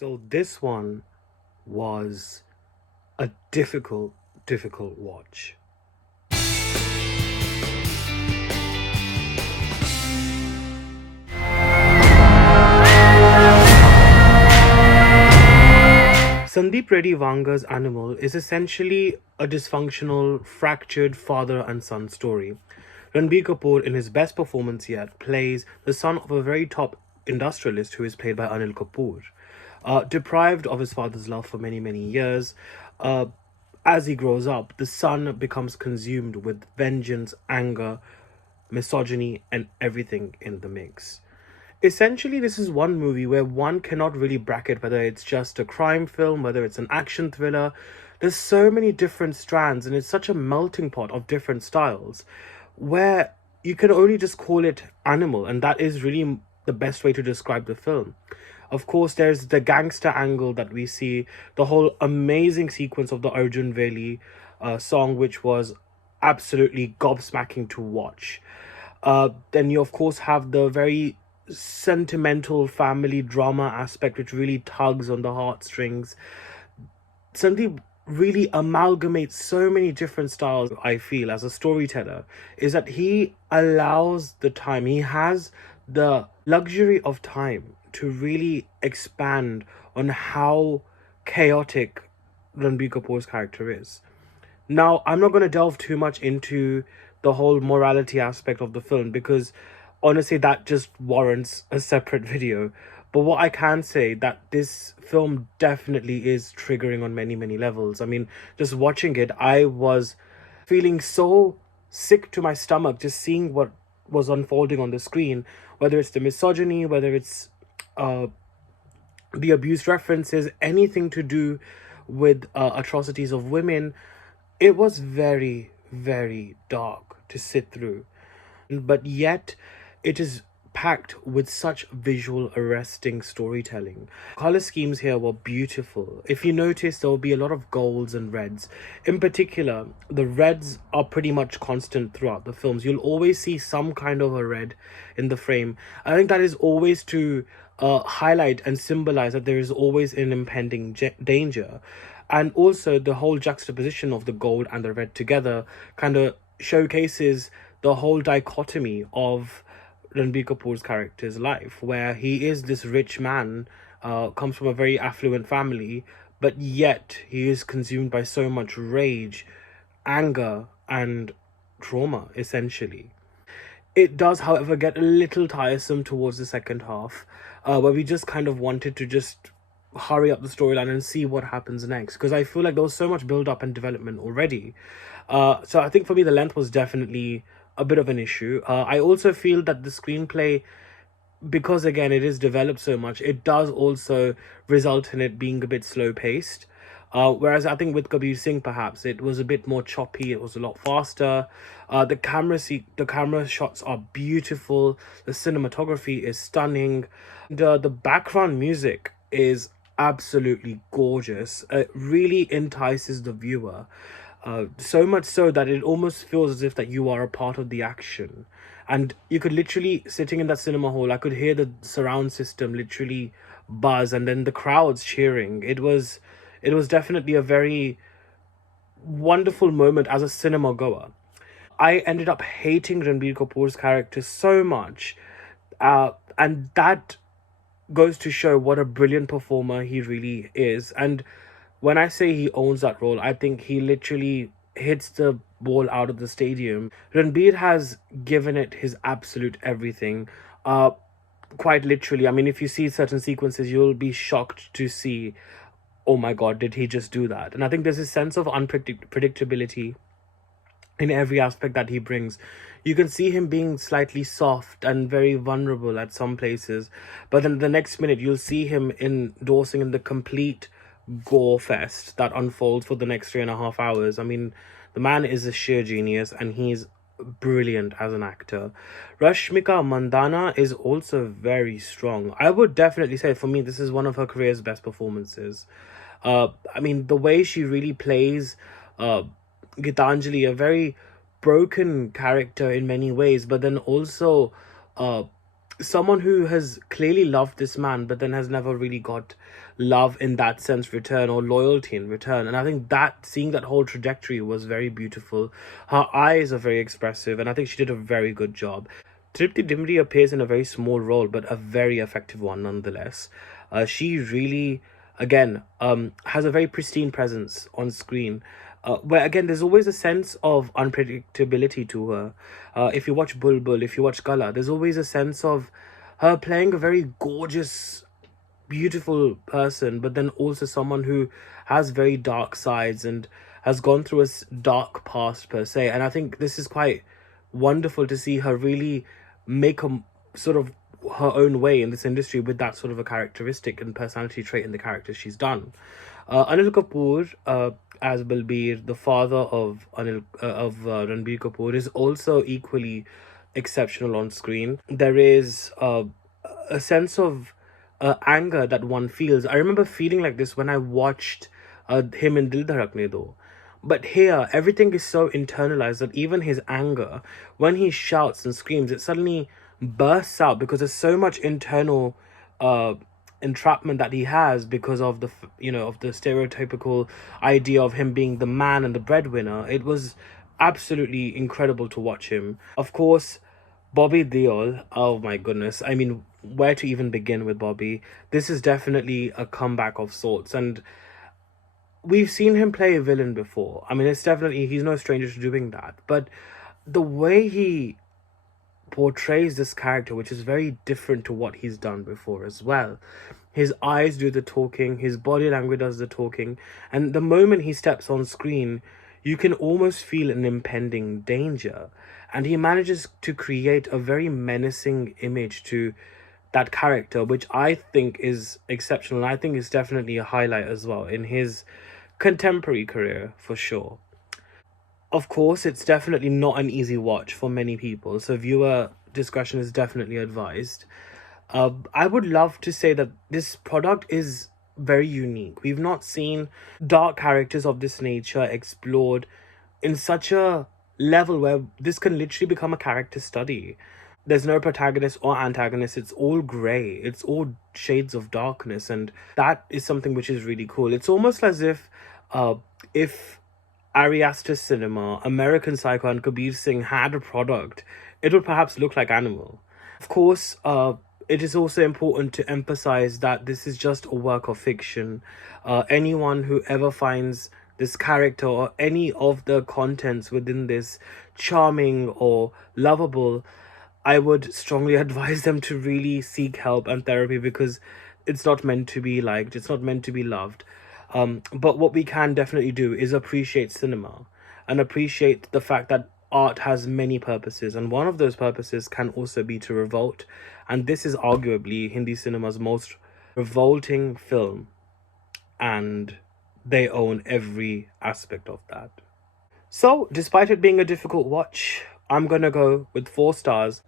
So this one was a difficult watch. Sandeep Reddy Vanga's Animal is essentially a dysfunctional, fractured father and son story. Ranbir Kapoor, in his best performance yet, plays the son of a very top industrialist who is played by Anil Kapoor. Deprived of his father's love for many years, uh, as he grows up, the son becomes consumed with vengeance, anger, misogyny, and everything in the mix. Essentially, this is one movie where one cannot really bracket whether it's just a crime film, whether it's an action thriller. There's so many different strands, and it's such a melting pot of different styles where you can only just call it animal, and that is really the best way to describe the film. Of course, there's the gangster angle that we see, the whole amazing sequence of the Arjun Veli song, which was absolutely gobsmacking to watch. Then you, of course, have the very sentimental family drama aspect, which really tugs on the heartstrings. Sandeep really amalgamates so many different styles, I feel, as a storyteller, is that he allows the time, he has the luxury of time to really expand on how chaotic Ranbir Kapoor's character is. Now, I'm not going to delve too much into the whole morality aspect of the film because honestly, that just warrants a separate video. But what I can say that this film definitely is triggering on many levels. I mean, just watching it, I was feeling so sick to my stomach just seeing what was unfolding on the screen, whether it's the misogyny, whether it's uh, the abuse references, anything to do with atrocities of women. It was very dark to sit through, but yet it is packed with such visual arresting storytelling. Color schemes here were beautiful. If you notice, there will be a lot of golds and reds. In particular, the reds are pretty much constant throughout the films. You'll always see some kind of a red in the frame. I think that is always to highlight and symbolize that there is always an impending danger. And also the whole juxtaposition of the gold and the red together kind of showcases the whole dichotomy of Ranbir Kapoor's character's life, where he is this rich man, comes from a very affluent family, but yet he is consumed by so much rage, anger, and trauma, essentially. It does, however, get a little tiresome towards the second half, where we just kind of wanted to just hurry up the storyline and see what happens next, because I feel like there was so much build up and development already. So I think for me, the length was definitely a bit of an issue. I also feel that the screenplay, because again it is developed so much, it does also result in it being a bit slow paced. Whereas I think with Kabir Singh, perhaps it was a bit more choppy. It was a lot faster. The camera shots are beautiful. The cinematography is stunning. The background music is absolutely gorgeous. It really entices the viewer. So much so that it almost feels as if that you are a part of the action. And you could literally, sitting in that cinema hall, I could hear the surround system literally buzz and then the crowds cheering. It was definitely a very wonderful moment as a cinema goer. I ended up hating Ranbir Kapoor's character so much, and that goes to show what a brilliant performer he really is. And when I say he owns that role, I think he literally hits the ball out of the stadium. Ranbir has given it his absolute everything. Quite literally. I mean, if you see certain sequences, you'll be shocked to see, oh my god, did he just do that? And I think there's a sense of unpredictability in every aspect that he brings. You can see him being slightly soft and very vulnerable at some places, but then the next minute you'll see him endorsing in the complete gore fest that unfolds for the next 3.5 hours. I mean, the man is a sheer genius and he's brilliant as an actor. Rashmika Mandanna is also very strong. I would definitely say for me this is one of her career's best performances. I mean, the way she really plays Gitanjali, a very broken character in many ways, but then also someone who has clearly loved this man but then has never really got love in that sense return, or loyalty in return. And I think that seeing that whole trajectory was very beautiful. Her eyes are very expressive, and I think she did a very good job. Tripti Dimri appears in a very small role but a very effective one nonetheless. She really, again, has a very pristine presence on screen, where again there's always a sense of unpredictability to her. If you watch Bulbul, if you watch Kala, there's always a sense of her playing a very gorgeous, beautiful person, but then also someone who has very dark sides and has gone through a dark past per se. And I think this is quite wonderful to see her really make a sort of her own way in this industry with that sort of a characteristic and personality trait in the characters she's done. Anil Kapoor, as Balbir, the father of Ranbir Kapoor, is also equally exceptional on screen. There is a sense of anger that one feels. I remember feeling like this when I watched him in Dil Dharakne Do. But here, everything is so internalized that even his anger, when he shouts and screams, it suddenly bursts out because there's so much internal uh, entrapment that he has because of the of the stereotypical idea of him being the man and the breadwinner. It was absolutely incredible to watch him. Of course, Bobby Deol, oh my goodness. I mean, where to even begin with Bobby? This is definitely a comeback of sorts, and we've seen him play a villain before. I mean, it's definitely, he's no stranger to doing that. But the way he portrays this character, which is very different to what he's done before as well. His eyes do the talking, his body language does the talking, and the moment he steps on screen, you can almost feel an impending danger. And he manages to create a very menacing image to that character, which I think is exceptional. I think is definitely a highlight as well in his contemporary career for sure. Of course, it's definitely not an easy watch for many people, so viewer discretion is definitely advised. I would love to say that this product is very unique. We've not seen dark characters of this nature explored in such a level where this can literally become a character study. There's no protagonist or antagonist, it's all grey, it's all shades of darkness, and that is something which is really cool. It's almost as if Ariaster Cinema, American Psycho, and Kabir Singh had a product, it would perhaps look like Animal. Of course, it is also important to emphasize that this is just a work of fiction. Anyone who ever finds this character or any of the contents within this charming or lovable, I would strongly advise them to really seek help and therapy, because it's not meant to be liked, it's not meant to be loved. But what we can definitely do is appreciate cinema and appreciate the fact that art has many purposes, and one of those purposes can also be to revolt. And this is arguably Hindi cinema's most revolting film, and they own every aspect of that. So, despite it being a difficult watch, I'm gonna go with 4 stars